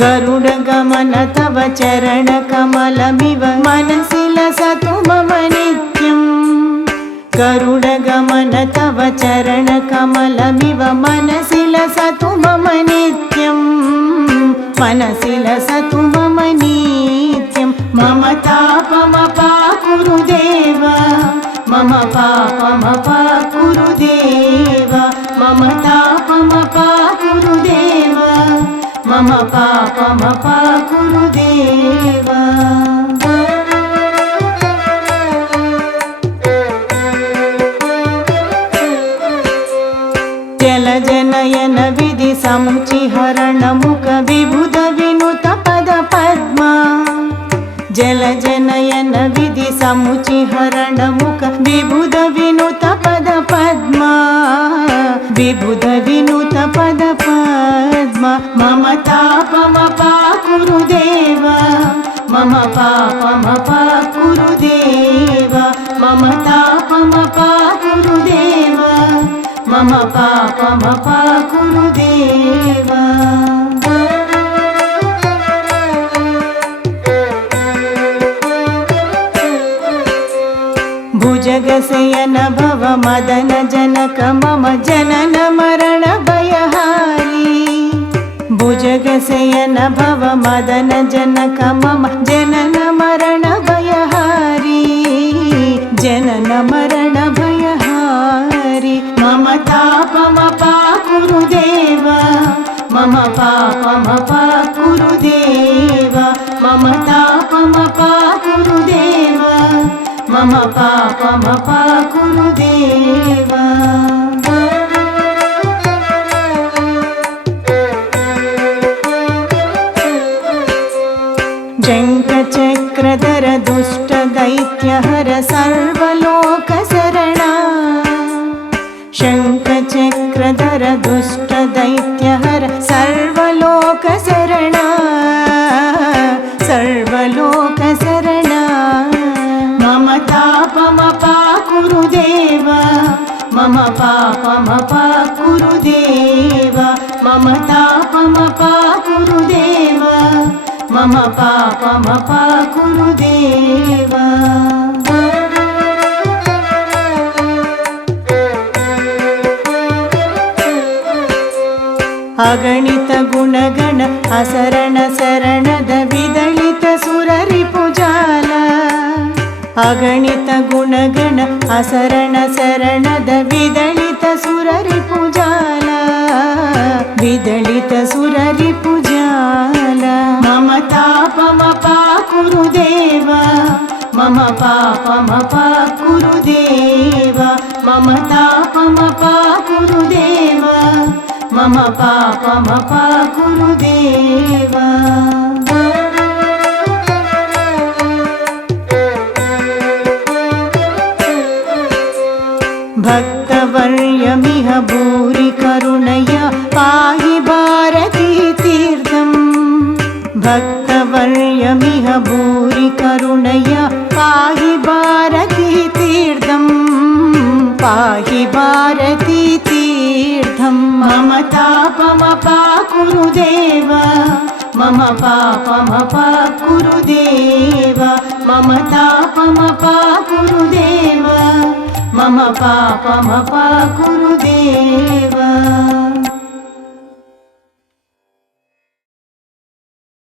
गरुडगमन तव चरणकमलमिव मनसि लसतु मम नित्यम् गरुडगमन तव चरणकमलमिव मनसि लसतु मम नित्यम् मनसि लसतु मम नित्यम् मम तापमपाकुरु देव मम पापमपाकुरु देव मम तापमपाकुरु देव मम पापमपाकुरु देव जलजनयन विधि समुचिहरण मुख विबुध विनुत पद पद्मा जलजनयन विधि समुचिहरण मुख विबुध विनुत पद पद्मा विबुध विनुत पद पद्मा मम तापमपाकुरु देव मम पापमपाकुरु देव मम तापमपाकुरु देव मम पापमपाकुरु देव भुजगशयन भव मदन जनक मम जनन मरण भयहारी भुजगशयन भव मदन जनक मम जनन मरण भयहारी जनन मरण भयहारी मम तापमपाकुरु देव मम पापमपाकुरु देव मम तापमपाकुरु देव मम पापमपाकुरु देव शङ्खचक्रधर दुष्ट दैत्यहर सर्वलोकशरणा शङ्खचक्रधर दुष्ट दैत्यहर सर्वलोकशरणा सर्वलोकशरणा मम तापमपाकुरु देव मम पापमपाकुरु देव मम तापमपाकुरु देव मम पापमपाकुरु देव अगणित गुणगण असरण शरणद विदलित सुररिपुजाल अगणित गुणगण असरण शरणद विदलित सुररिपुजाल विदलित सुररिपुजाल मम तापमपाकुरु देव मम पापमपाकुरु देव मम तापमपाकुरु देव मम पापमपाकुरु देव भक्तवर्यमिह भूरि करुणया पाहि भारती तीर्थम् भक्तवर्यमिह भूरि करुणया पाहि भारती तीर्थम् पाहि भारती तीर्थम् मम तापमपाकुरु देव मम पापमपाकुरु देव मम तापमपाकुरु देव मम पापमपाकुरु देव।